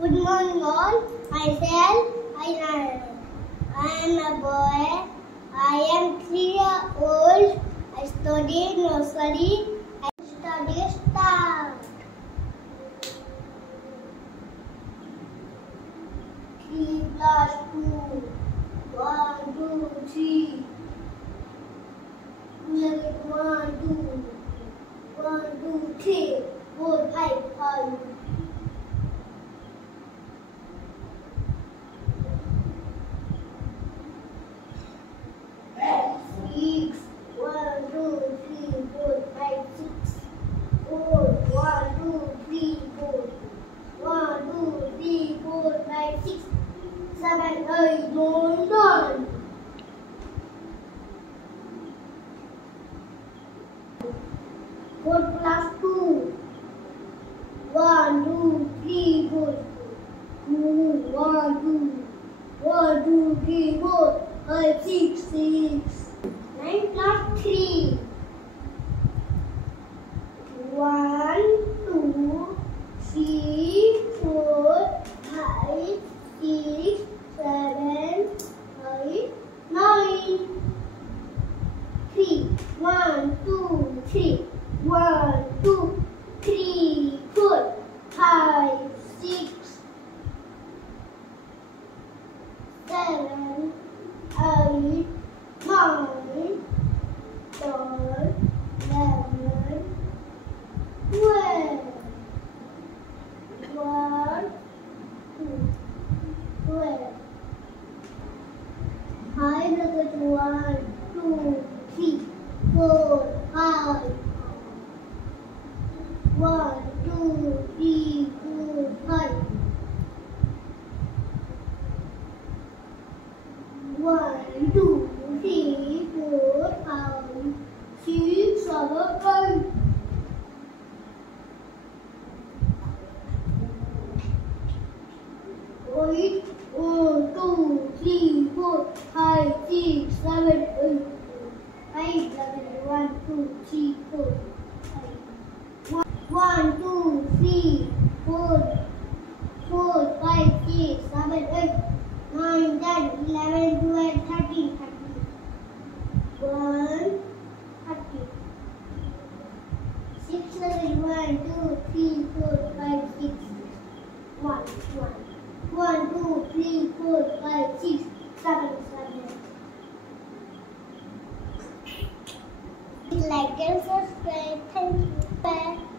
Good morning all. Myself, I am a boy. I am 3 years old. I study nursery. I study start. 3 plus 2. 1, 2, 3. 1, 2. 1, 2, 3. 4, 5, 5. 6. 1, 2, 3, 4, 5, 6. 4. 1, 2, 3, 4. 1, 2, 3, 4, 5, 6. 7, 8, 9, 10. 4 plus 2. 1, 2, 3, 4. 2, 1, 2. 1, 2, 3, 4. 5, 6, 6. 9 plus 3. 1, 2, 3, 4, 5, 6, 7, 8, 9. 3. 1, 2, 3. 1, 2, 3, 4, 5, 6, 7, 8, 9, 10, 11, 12. 1, 2, 12. I look at 1, 2, 3, 4, 5. 1, 2, 3, 4, 5. 1, 2, 3, 4, 5, 6, 7, 8. 8. 1, 2, 3, 4, 5, 6, 7, 8. 5, 1, 2, 3, 4, 5. 1, 2, 3, 4, 4, 5, 6, 7, 8, 9, 10, 11, 12, 13, 1, 30. 6, 7, 1, 2, 3, 4, 5, 6, 1, 1. 1, 2, 3, 4, 5, 6, 7, 7. Like and subscribe. Thank you. Bye.